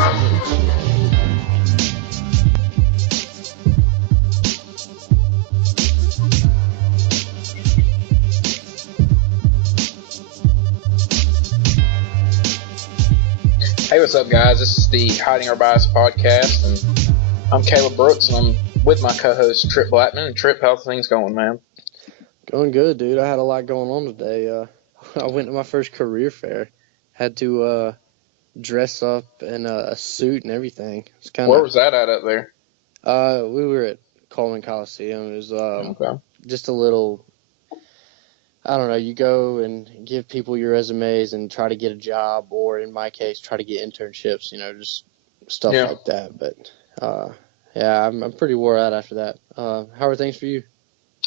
Hey, what's up, guys? This is the Hiding Our Bias podcast, and I'm Caleb Brooks, and I'm with my co-host Tripp Blackmon. And Tripp, how's things going, man? Going good, dude. I had a lot going on today. I went to my first career fair. Had to dress up in a suit and everything. It's kind Where of. was that at up there? We were at Coleman Coliseum. It was Okay. just a little. I don't know. You go and give people your resumes and try to get a job, or in my case, try to get internships. Just stuff Yeah. like that. But yeah, I'm pretty wore out after that. How are things for you?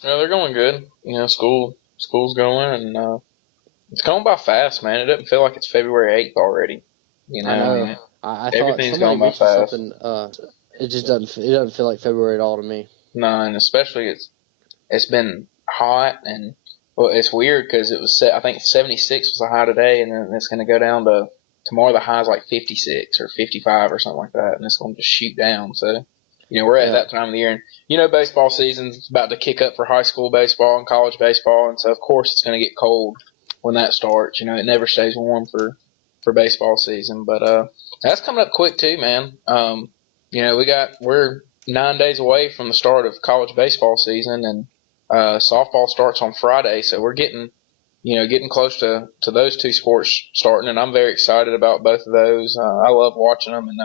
Yeah, they're going good. School's going, and it's going by fast, man. It doesn't feel like it's February 8th already. I know. I thought Everything's somebody going by mentioned fast. something. It just doesn't. It doesn't feel like February at all to me. No, and especially it's been hot, and well, it's weird because it was I think 76 was the high today, and then it's going to go down to tomorrow. The high is like 56 or 55 or something like that, and it's going to just shoot down. So, we're at that time of the year, and baseball season's about to kick up for high school baseball and college baseball, and so of course it's going to get cold when that starts. It never stays warm for baseball season, but that's coming up quick too, man. We're 9 days away from the start of college baseball season, and softball starts on Friday, so we're getting close to those two sports starting, and I'm very excited about both of those. I love watching them, and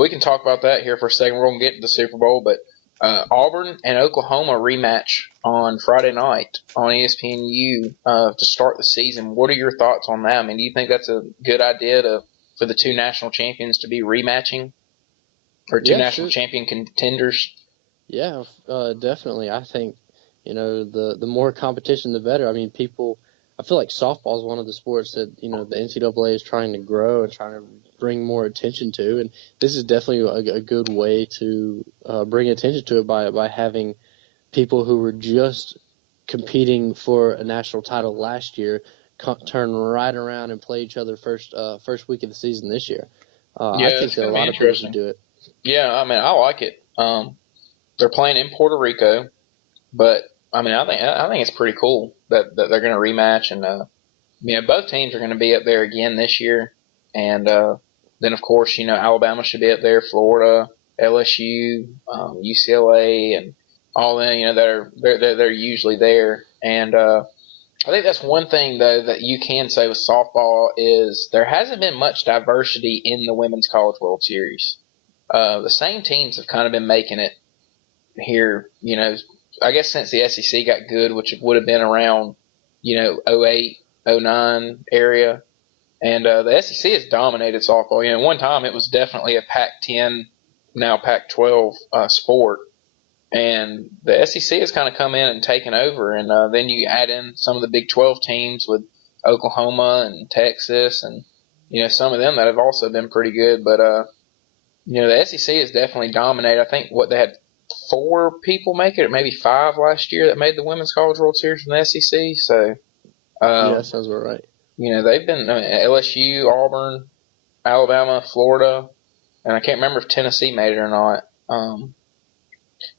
we can talk about that here for a second. We're going to get to the Super Bowl, but Auburn and Oklahoma rematch on Friday night on ESPNU to start the season. What are your thoughts on that? I mean, do you think that's a good idea for the two national champions to be rematching, or two national champion contenders? Yeah, definitely. I think, the more competition, the better. I mean, I feel like softball is one of the sports that, the NCAA is trying to grow and trying to bring more attention to. And this is definitely a good way to bring attention to it by having people who were just competing for a national title last year turn right around and play each other first week of the season this year. I think that a lot of people should do it. Yeah, I mean, I like it. They're playing in Puerto Rico, but I mean, I think it's pretty cool that they're going to rematch, and both teams are going to be up there again this year, and then of course Alabama should be up there, Florida, LSU, UCLA, and all them they're usually there, and I think that's one thing though that you can say with softball is there hasn't been much diversity in the Women's College World Series. The same teams have kind of been making it here, I guess since the SEC got good, which would have been around, 08, 09 area. And the SEC has dominated softball. One time it was definitely a Pac-10, now Pac-12 sport. And the SEC has kind of come in and taken over. And then you add in some of the Big 12 teams with Oklahoma and Texas and, some of them that have also been pretty good. But, the SEC has definitely dominated. I think they had 4 people make it, or maybe 5 last year that made the Women's College World Series from the SEC. So, yeah, that sounds about right. They've been LSU, Auburn, Alabama, Florida, and I can't remember if Tennessee made it or not.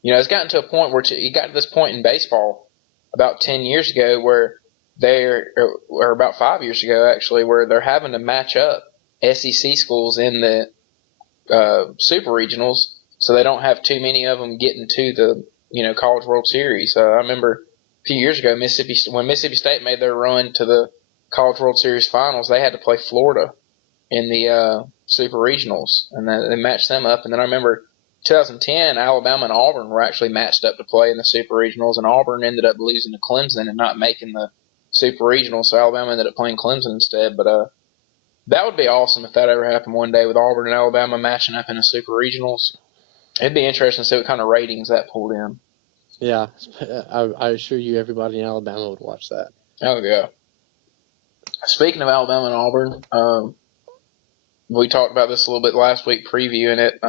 It's gotten to a point where it got to this point in baseball about 10 years ago where or about 5 years ago actually, where they're having to match up SEC schools in the super regionals, so they don't have too many of them getting to the College World Series. I remember a few years ago, when Mississippi State made their run to the College World Series finals, they had to play Florida in the super regionals, and then they matched them up. And then I remember 2010, Alabama and Auburn were actually matched up to play in the super regionals, and Auburn ended up losing to Clemson and not making the super regionals, so Alabama ended up playing Clemson instead. But that would be awesome if that ever happened one day with Auburn and Alabama matching up in the super regionals. It'd be interesting to see what kind of ratings that pulled in. Yeah, I assure you everybody in Alabama would watch that. Oh, yeah. Speaking of Alabama and Auburn, we talked about this a little bit last week previewing it.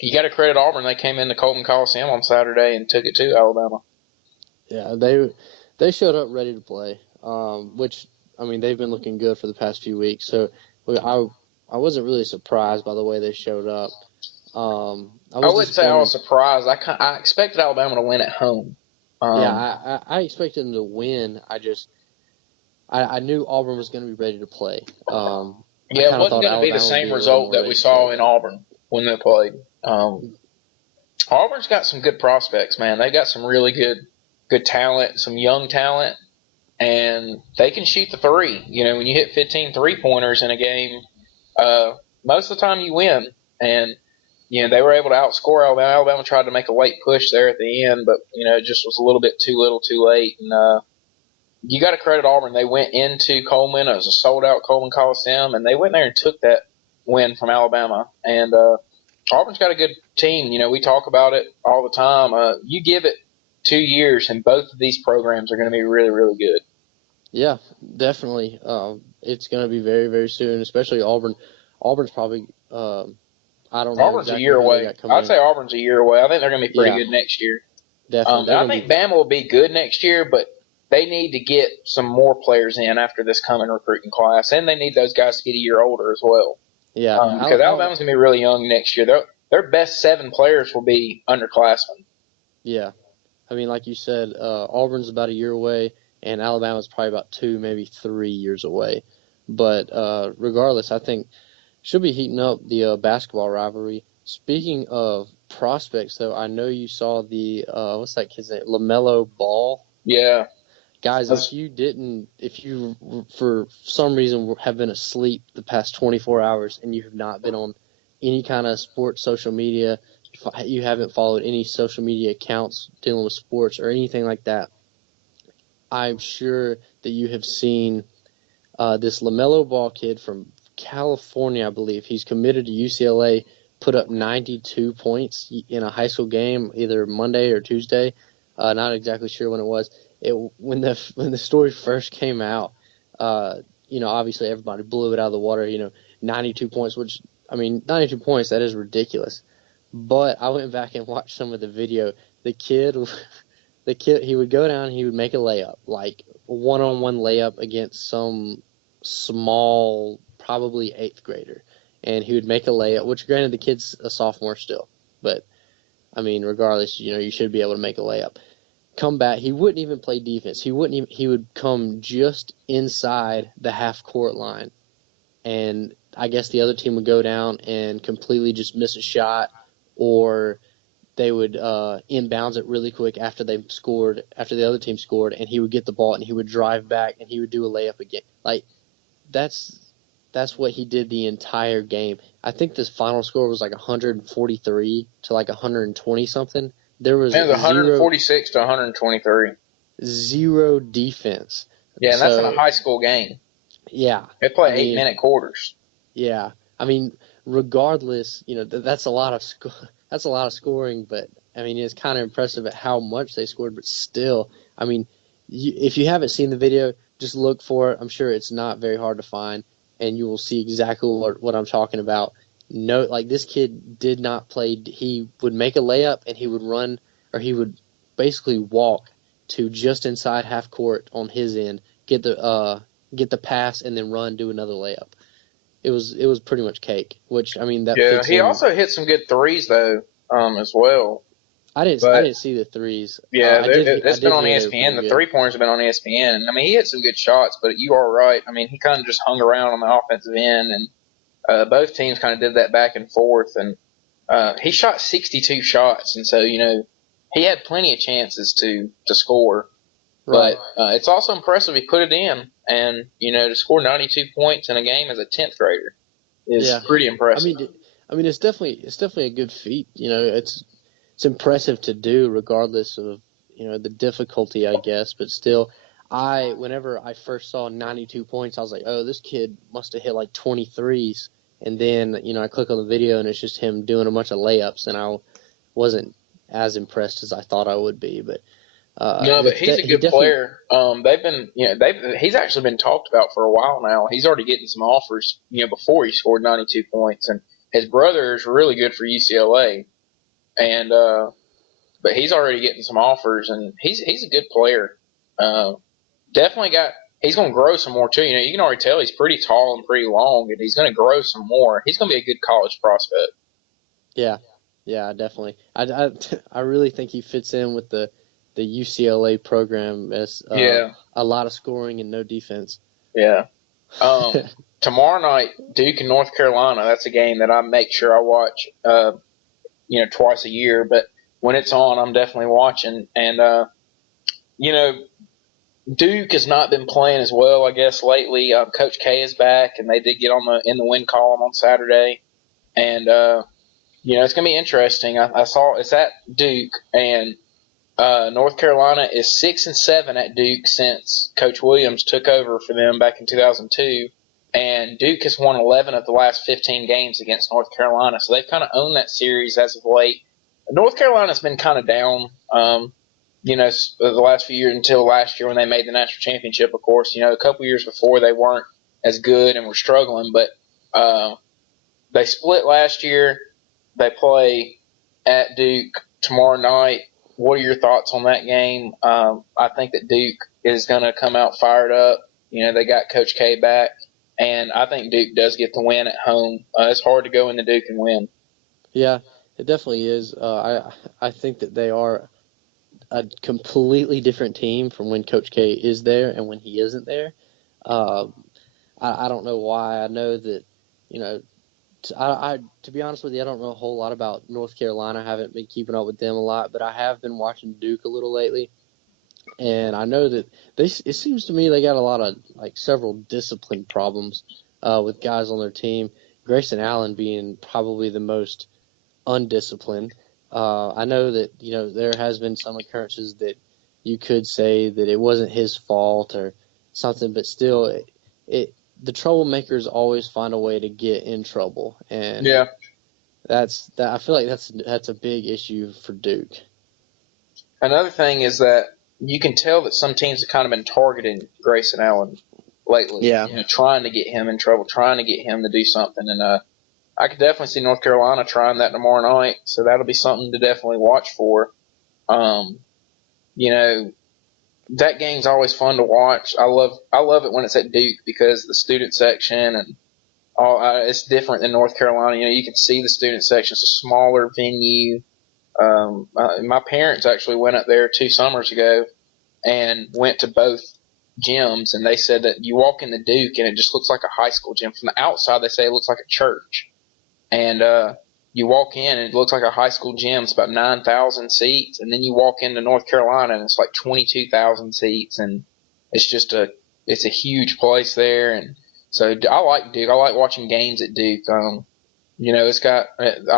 You got to credit Auburn. They came into Colton Coliseum on Saturday and took it to Alabama. Yeah, they showed up ready to play, which, I mean, they've been looking good for the past few weeks. So I wasn't really surprised by the way they showed up. I I was wouldn't say I was disappointed. surprised. I expected Alabama to win at home. Yeah, Um, I expected them to win. I knew Auburn was going to be ready to play. I yeah, it kind of wasn't thought going to be the Alabama would same be a little result more that we ready to saw play. in Auburn when they played. Auburn's got some good prospects, man. They got some really good talent, some young talent, and they can shoot the three. You know, when you hit 15 3-pointers in a game, most of the time you win. And they were able to outscore Alabama. Alabama tried to make a late push there at the end, but it just was a little bit too little, too late. And you got to credit Auburn. They went into Coleman. It was a sold-out Coleman Coliseum, and they went there and took that win from Alabama. And Auburn's got a good team. We talk about it all the time. You give it 2 years, and both of these programs are going to be really, really good. Yeah, definitely. It's going to be very, very soon, especially Auburn. Auburn's probably, I don't know Auburn's a year exactly who they away. got coming I'd in. say Auburn's a year away. I think they're going to be pretty Yeah, good next year. definitely. They're I going to think be, Bama will be good next year, but they need to get some more players in after this coming recruiting class, and they need those guys to get a year older as well. yeah. Because Alabama's going to be really young next year. Their best 7 players will be underclassmen. Yeah. I mean, like you said, Auburn's about a year away, and Alabama's probably about 2, maybe 3 years away. But regardless, I think should be heating up the basketball rivalry. Speaking of prospects, though, I know you saw the what's that kid's name? LaMelo Ball. Yeah. Guys, if you for some reason have been asleep the past 24 hours and you have not been on any kind of sports social media, you haven't followed any social media accounts dealing with sports or anything like that, I'm sure that you have seen this LaMelo Ball kid from California, I believe. He's committed to UCLA, put up 92 points in a high school game, either Monday or Tuesday. Not exactly sure when it was. When the story first came out, obviously everybody blew it out of the water. 92 points, which 92 points, that is ridiculous. But I went back and watched some of the video. The kid, he would go down, he would make a layup, like a one-on-one layup against some small, probably 8th grader, and he would make a layup. Which, granted, the kid's a sophomore still, but regardless, you should be able to make a layup. Come back. He wouldn't even play defense. He wouldn't even. He would come just inside the half-court line, and I guess the other team would go down and completely just miss a shot, or they would inbounds it really quick after the other team scored, and he would get the ball and he would drive back and he would do a layup again. Like that's what he did the entire game. I think this final score was like 143 to like 120 something. There was It was 146 to 123. zero defense. Yeah, and that's in a So high school game. yeah, They play 8-minute quarters. Yeah, regardless, that's a lot of that's a lot of scoring, but it's kind of impressive at how much they scored. But still, if you haven't seen the video, just look for it. I'm sure it's not very hard to find, and you will see exactly what I'm talking about. No, like this kid did not play. He would make a layup and he would run, or he would basically walk to just inside half court on his end, get the pass, and then run, do another layup. It was pretty much cake, which that Yeah, fits he in. also hit some good threes though, as well. I But didn't see the threes. yeah, I it's been did on hear they were ESPN. pretty The good. 3-pointers have been on ESPN. He hit some good shots, but you are right. He kind of just hung around on the offensive end, and both teams kind of did that back and forth. And he shot 62 shots, and so he had plenty of chances to score. Right. But it's also impressive he put it in, and to score 92 points in a game as a 10th grader is Yeah. pretty impressive. It's definitely a good feat. It's impressive to do regardless of the difficulty, I guess. But still, whenever I first saw 92 points, I was like, oh, this kid must have hit like 23s. And then I click on the video and it's just him doing a bunch of layups, and I wasn't as impressed as I thought I would be. But No, but he's a he good definitely. player. He's actually been talked about for a while now. He's already getting some offers, before he scored 92 points, and his brother is really good for UCLA, and but he's already getting some offers, and he's a good player. Definitely got he's going to grow some more too. You can already tell he's pretty tall and pretty long, and he's going to grow some more. He's going to be a good college prospect. Yeah, yeah, definitely. I really think he fits in with the UCLA program as Yeah, a lot of scoring and no defense. yeah. Tomorrow night, Duke and North Carolina. That's a game that I make sure I watch. Twice a year. But when it's on, I'm definitely watching. And Duke has not been playing as well, I guess, lately. Coach K is back, and they did get in the win column on Saturday. And it's going to be interesting. I saw it's at Duke, and North Carolina is 6-7 at Duke since Coach Williams took over for them back in 2002. And Duke has won 11 of the last 15 games against North Carolina. So they've kind of owned that series as of late. North Carolina's been kind of down, the last few years until last year when they made the national championship, of course. A couple years before they weren't as good and were struggling. But they split last year. They play at Duke tomorrow night. What are your thoughts on that game? I think that Duke is going to come out fired up. They got Coach K back, and I think Duke does get the win at home. It's hard to go into Duke and win. Yeah, it definitely is. I think that they are a completely different team from when Coach K is there and when he isn't there. I don't know why. I know that, to be honest with you, I don't know a whole lot about North Carolina. I haven't been keeping up with them a lot, but I have been watching Duke a little lately. And I know that it seems to me they got a lot of, several discipline problems with guys on their team. Grayson Allen being probably the most undisciplined. I know that, there has been some occurrences that you could say that it wasn't his fault or something, but still, the troublemakers always find a way to get in trouble, and Yeah. I feel like that's a big issue for Duke. Another thing is that you can tell that some teams have kind of been targeting Grayson Allen lately. Yeah. Trying to get him in trouble, trying to get him to do something. And I could definitely see North Carolina trying that tomorrow night. So that'll be something to definitely watch for. That game's always fun to watch. I love it when it's at Duke because the student section and all it's different than North Carolina. You can see the student section. It's a smaller venue. My parents actually went up there 2 summers ago and went to both gyms, and they said that you walk in the Duke and it just looks like a high school gym. From the outside, they say it looks like a church. And you walk in and it looks like a high school gym. It's about 9,000 seats. And then you walk into North Carolina and it's like 22,000 seats. And it's a huge place there. And so I like Duke. I like watching games at Duke. I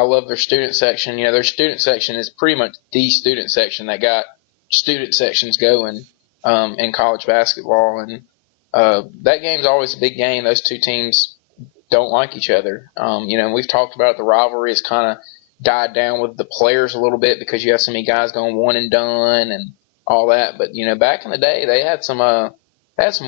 love their student section. Their student section is pretty much the student section that got student sections going in college basketball. And that game's always a big game. Those two teams don't like each other. We've talked about the rivalry has kind of died down with the players a little bit because you have so many guys going one and done and all that. But back in the day, they had some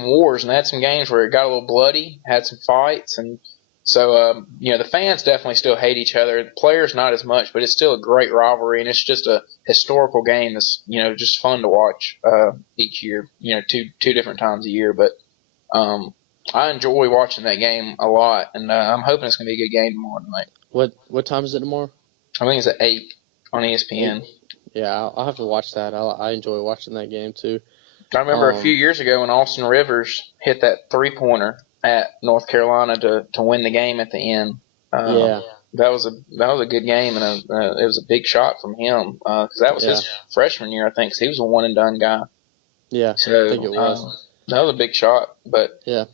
wars and they had some games where it got a little bloody, had some fights, and so the fans definitely still hate each other. The players not as much, but it's still a great rivalry, and it's just a historical game that's just fun to watch each year. Two different times a year, but I enjoy watching that game a lot, and I'm hoping it's going to be a good game tomorrow night. What time is it tomorrow? I think it's at 8 on ESPN. 8? Yeah, I'll have to watch that. I enjoy watching that game too. I remember a few years ago when Austin Rivers hit that 3-pointer at North Carolina to win the game at the end. Yeah, that was a good game, and it was a big shot from him because that was his freshman year, I think. 'Cause he was a one and done guy. Yeah, so, I think it was. That was a big shot, but yeah.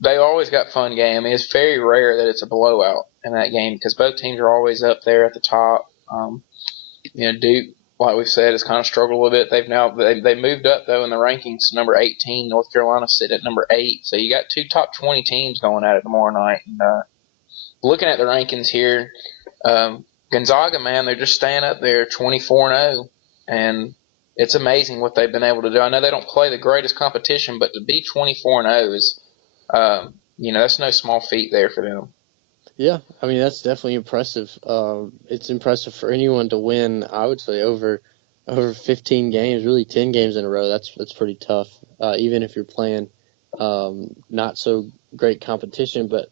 They always got fun game. I mean, it's very rare that it's a blowout in that game because both teams are always up there at the top. Duke, like we've said, has kind of struggled a little bit. They moved up though in the rankings, number 18. North Carolina sit at number 8. So you got 2 top 20 teams going at it tomorrow night. And, looking at the rankings here, Gonzaga, man, they're just staying up there, 24-0, and it's amazing what they've been able to do. I know they don't play the greatest competition, but to be 24-0 is, that's no small feat there for them. Yeah, I mean, that's definitely impressive. It's impressive for anyone to win, I would say, over over 15 games, really 10 games in a row. That's pretty tough. Even if you're playing not so great competition, but